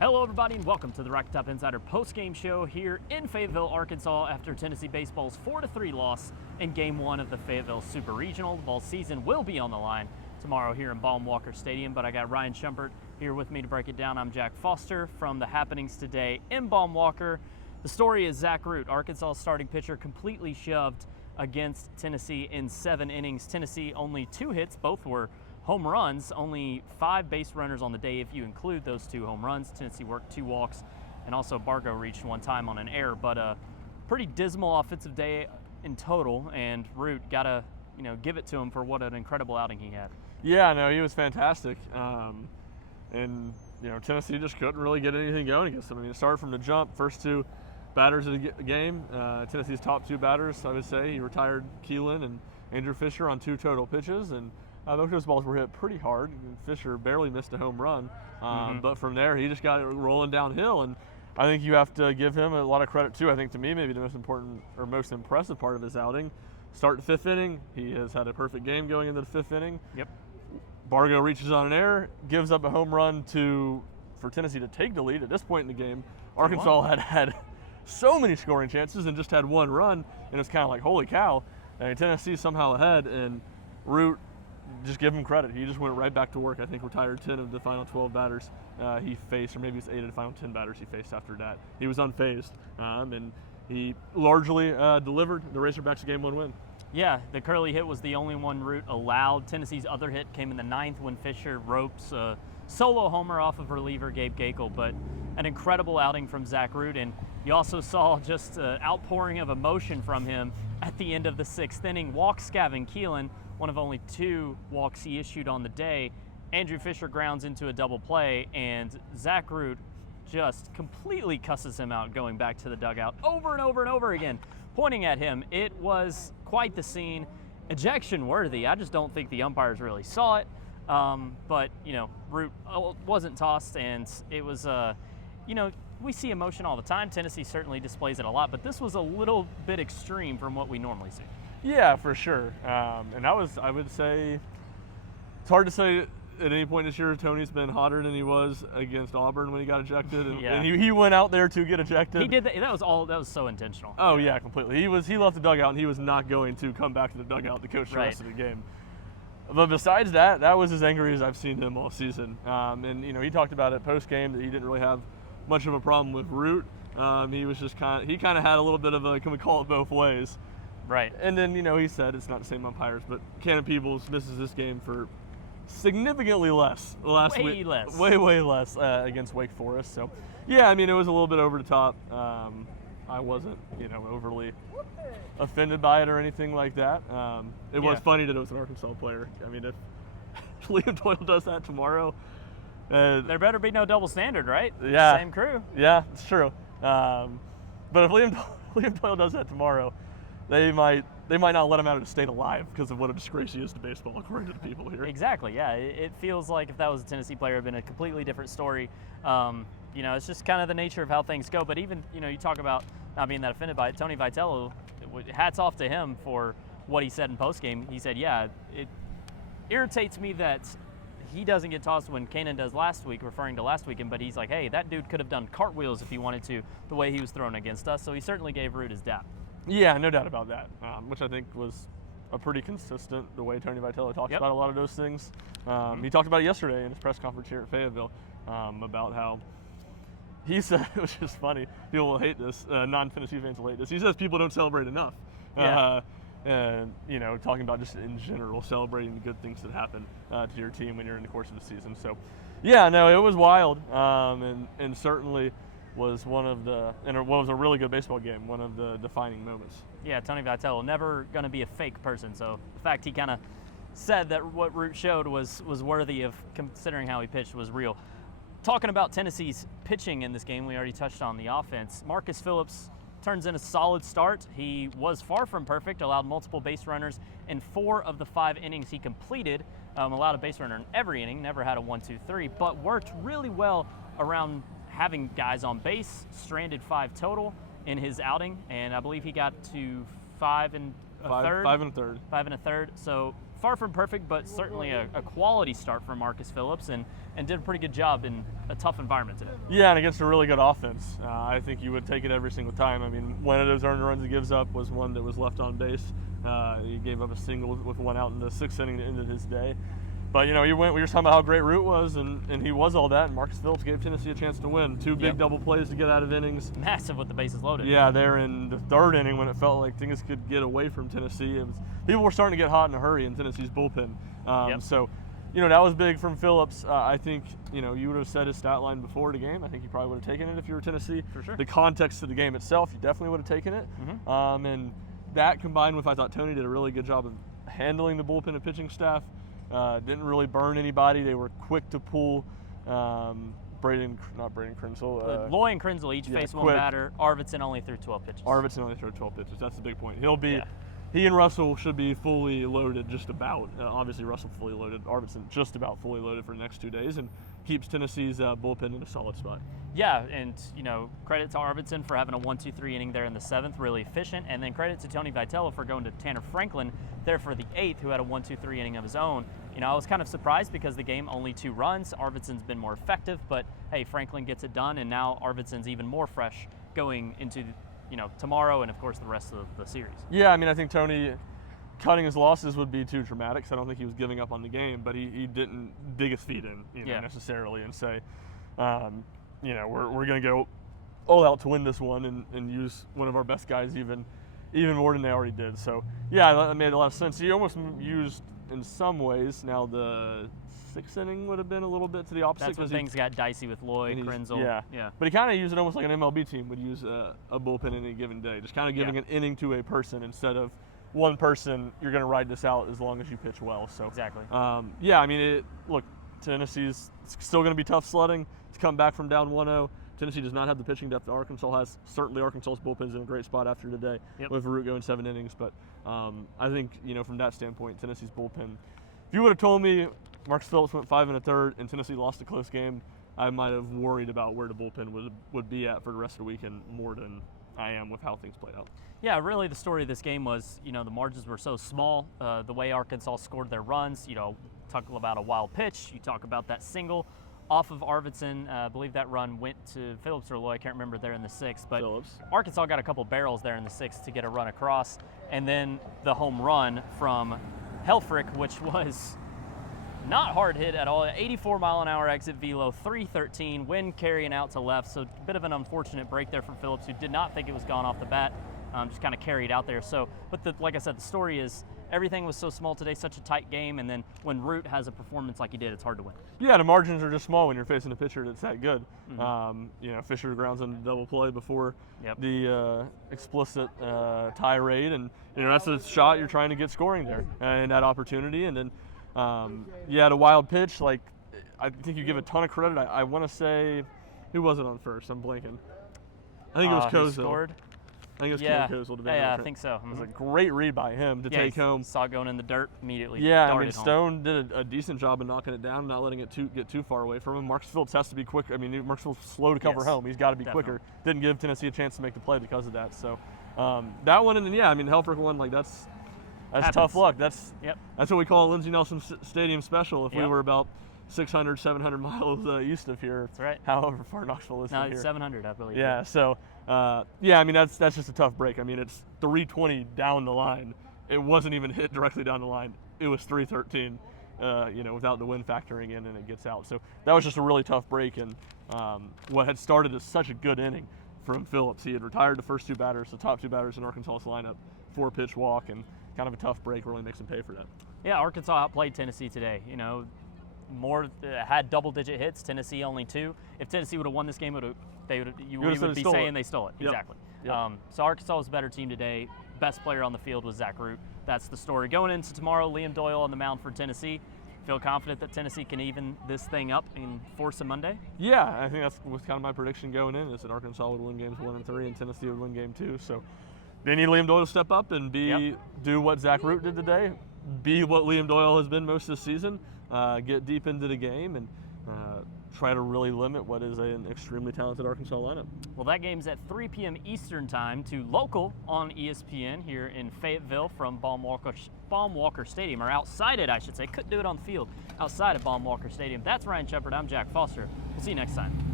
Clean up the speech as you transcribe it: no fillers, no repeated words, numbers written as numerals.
Hello everybody and welcome to the Rocky Top Insider post-game show here in Fayetteville, Arkansas after Tennessee Baseball's 4-3 loss in Game 1 of the Fayetteville Super Regional. The ball season will be on the line tomorrow here in Baum-Walker Stadium, but I got Ryan Schumpert here with me to break it down. I'm Jack Foster from the happenings today in Baum-Walker. The story is Zack Root, Arkansas starting pitcher, completely shoved against Tennessee in 7 innings. Tennessee only 2 hits, both were home runs, only 5 base runners on the day if you include those 2 home runs. Tennessee worked 2 walks, and also Bargo reached 1 time on an error, but a pretty dismal offensive day in total, and Root gotta give it to him for what an incredible outing he had. Yeah, no, he was fantastic, and Tennessee just couldn't really get anything going against him. I mean, it started from the jump. First 2 batters of the game, Tennessee's top 2 batters, I would say, he retired Keelan and Andrew Fisher on 2 total pitches, and those balls were hit pretty hard. Fisher barely missed a home run, but from there he just got it rolling downhill, and I think you have to give him a lot of credit too. I think to me maybe the most important or most impressive part of his outing, start the 5th inning, he has had a perfect game going into the 5th inning. Yep. Bargo reaches on an error, gives up a home run for Tennessee to take the lead. At this point in the game, Arkansas had so many scoring chances and just had 1 run, and it's kind of like, holy cow. And Tennessee somehow ahead, and Root, just give him credit. He just went right back to work. I think retired 10 of the final 12 batters he faced, or maybe it's 8 of the final 10 batters he faced after that. He was unfazed, and he largely delivered the Razorbacks a Game 1 win. Yeah, the curly hit was the only one Root allowed. Tennessee's other hit came in the 9th when Fisher ropes a solo homer off of reliever Gabe Gakel, but an incredible outing from Zack Root, and you also saw just an outpouring of emotion from him at the end of the 6th inning. Walks Gavin Keelan, one of only 2 walks he issued on the day. Andrew Fisher grounds into a double play, and Zack Root just completely cusses him out going back to the dugout over and over and over again, pointing at him. It was quite the scene, ejection worthy. I just don't think the umpires really saw it, but Root wasn't tossed, and it was we see emotion all the time. Tennessee certainly displays it a lot, but this was a little bit extreme from what we normally see. Yeah, for sure. And I would say, it's hard to say at any point this year Tony's been hotter than he was against Auburn when he got ejected, and he went out there to get ejected. He did that. That was so intentional. Oh yeah, completely. He left the dugout, and he was not going to come back to the dugout to coach the rest of the game. But besides that, that was as angry as I've seen him all season. And he talked about it post game that he didn't really have much of a problem with Root. He was just kind of had a little bit of a, can we call it both ways? Right. And then, he said it's not the same umpires, but Cannon Peebles misses this game for significantly less. Way less. Way less against Wake Forest. So, yeah, I mean, it was a little bit over the top. I wasn't, overly offended by it or anything like that. It was funny that it was an Arkansas player. I mean, if Liam Doyle does that tomorrow, there better be no double standard, right? Yeah. Same crew. Yeah, it's true. But if Liam Doyle does that tomorrow, they might not let him out of the state alive because of what a disgrace he is to baseball, according to the people here. Exactly, yeah. It feels like if that was a Tennessee player, it would have been a completely different story. It's just kind of the nature of how things go. But even, you talk about not being that offended by it. Tony Vitello, hats off to him for what he said in postgame. He said, yeah, it irritates me that he doesn't get tossed when Kanan does last week, referring to last weekend, but he's like, hey, that dude could have done cartwheels if he wanted to, the way he was thrown against us. So he certainly gave Root his dap. Yeah, no doubt about that, which I think was a pretty consistent, the way Tony Vitello talks about a lot of those things. He talked about it yesterday in his press conference here at Fayetteville, about how he said, which is funny, people will hate this, non-Tennessee fans will hate this, he says people don't celebrate enough. And, talking about just in general, celebrating the good things that happen to your team when you're in the course of the season. So, yeah, no, it was wild, and certainly was what was a really good baseball game, one of the defining moments. Yeah, Tony Vitello, never going to be a fake person, so the fact he kind of said that what Root showed was worthy of considering how he pitched was real. Talking about Tennessee's pitching in this game, we already touched on the offense. Marcus Phillips turns in a solid start. He was far from perfect, allowed multiple base runners in 4 of the 5 innings he completed, allowed a base runner in every inning, never had a 1-2-3, but worked really well around having guys on base, stranded 5 total in his outing, and I believe he got to 5 and a third. 5 and a third. 5 and a third. So far from perfect, but certainly a quality start from Marcus Phillips, and did a pretty good job in a tough environment today. Yeah, and against a really good offense. I think you would take it every single time. I mean, one of those earned runs he gives up was one that was left on base. He gave up a single with one out in the 6th inning that ended his day. But, we were talking about how great Root was, and he was all that, and Marcus Phillips gave Tennessee a chance to win. 2 big double plays to get out of innings. Massive with the bases loaded. Yeah, there in the 3rd inning when it felt like things could get away from Tennessee. People were starting to get hot in a hurry in Tennessee's bullpen. So, that was big from Phillips. I think, you would have said his stat line before the game. I think you probably would have taken it if you were Tennessee. For sure. The context of the game itself, you definitely would have taken it. Mm-hmm. And that combined with, I thought Tony did a really good job of handling the bullpen and pitching staff. Didn't really burn anybody. They were quick to pull. Loy and Krenzel each faced one batter. Arvidsson only threw 12 pitches. Arvidsson only threw 12 pitches. That's the big point. He and Russell should be fully loaded just about. Obviously, Russell fully loaded. Arvidsson just about fully loaded for the next 2 days, and keeps Tennessee's bullpen in a solid spot. Yeah, and credit to Arvidsson for having a 1-2-3 inning there in the 7th, really efficient, and then credit to Tony Vitello for going to Tanner Franklin there for the 8th, who had a 1-2-3 inning of his own. I was kind of surprised because the game only 2 runs. Arvidsson's been more effective, but hey, Franklin gets it done, and now Arvidsson's even more fresh going into tomorrow and of course the rest of the series. Yeah, I think Tony cutting his losses would be too dramatic, so I don't think he was giving up on the game, but he didn't dig his feet in necessarily and say, we're going to go all out to win this one and use one of our best guys even more than they already did. So, yeah, that made a lot of sense. He almost used, in some ways, now the 6th inning would have been a little bit to the opposite. That's when things got dicey with Loy, Krenzel. Yeah. But he kind of used it almost like an MLB team would use a bullpen in any given day, just kind of giving an inning to a person instead of one person, you're going to ride this out as long as you pitch well. So exactly. Look, Tennessee's still going to be tough sledding to come back from down 1-0. Tennessee does not have the pitching depth that Arkansas has. Certainly Arkansas's bullpen's in a great spot after today with Root going 7 innings. But I think, from that standpoint, Tennessee's bullpen, if you would have told me Marcus Phillips went 5 1/3 and Tennessee lost a close game, I might have worried about where the bullpen would be at for the rest of the weekend more than I am with how things played out. Yeah, really the story of this game was, the margins were so small. The way Arkansas scored their runs, talk about a wild pitch. You talk about that single off of Arvidsson. I believe that run went to Phillips or Loy. I can't remember there in the 6th. But Phillips. Arkansas got a couple barrels there in the 6th to get a run across. And then the home run from Helfrich, which was not hard hit at all. 84-mile-an-hour exit velo, 313, wind carrying out to left. So a bit of an unfortunate break there from Phillips, who did not think it was gone off the bat. Just kind of carried out there. So, but like I said, the story is everything was so small today, such a tight game, and then when Root has a performance like he did, it's hard to win. Yeah, the margins are just small when you're facing a pitcher that's that good. Mm-hmm. Fisher grounds on double play before the explicit tirade, and that's a shot you're trying to get scoring there, and that opportunity, and then the wild pitch. Like, I think you give a ton of credit. I want to say, who was it on first? I'm blanking. I think it was Kozel. Scored. I think it was Kozel to be I think so. It was a great read by him to take home. Saw it going in the dirt immediately. Yeah, Stone did a decent job of knocking it down, not letting it get too far away from him. Marcus Phillips has to be quick. Marcus Phillips is slow to cover home. He's got to be quicker. Didn't give Tennessee a chance to make the play because of that. So that one, and then Helfrich one, like that's tough luck. That's what we call a Lindsey Nelson Stadium special. If we were about 600, 700 miles east of here. That's right. However far Knoxville is from here. No, it's 700, I believe. Yeah, so, that's just a tough break. It's 320 down the line. It wasn't even hit directly down the line. It was 313, without the wind factoring in, and it gets out. So that was just a really tough break, and what had started as such a good inning from Phillips. He had retired the first 2 batters, the top 2 batters in Arkansas's lineup, 4-pitch walk, and kind of a tough break really makes him pay for that. Yeah, Arkansas outplayed Tennessee today. More had double-digit hits. Tennessee only 2. If Tennessee would have won this game, we would be saying they stole it. Yep. Exactly. Yep. So Arkansas was a better team today. Best player on the field was Zack Root. That's the story. Going into tomorrow, Liam Doyle on the mound for Tennessee. Feel confident that Tennessee can even this thing up and force a Monday? Yeah, I think that's was kind of my prediction going in, is that Arkansas would win games 1 and 3, and Tennessee would win game 2. So they need Liam Doyle to step up and do what Zack Root did today, be what Liam Doyle has been most of the season. Get deep into the game and try to really limit what is an extremely talented Arkansas lineup. Well, that game's at 3 p.m. Eastern time to local on ESPN here in Fayetteville from Baum-Walker Stadium, or outside it, I should say. Couldn't do it on the field. Outside of Baum-Walker Stadium. That's Ryan Schumpert. I'm Jack Foster. We'll see you next time.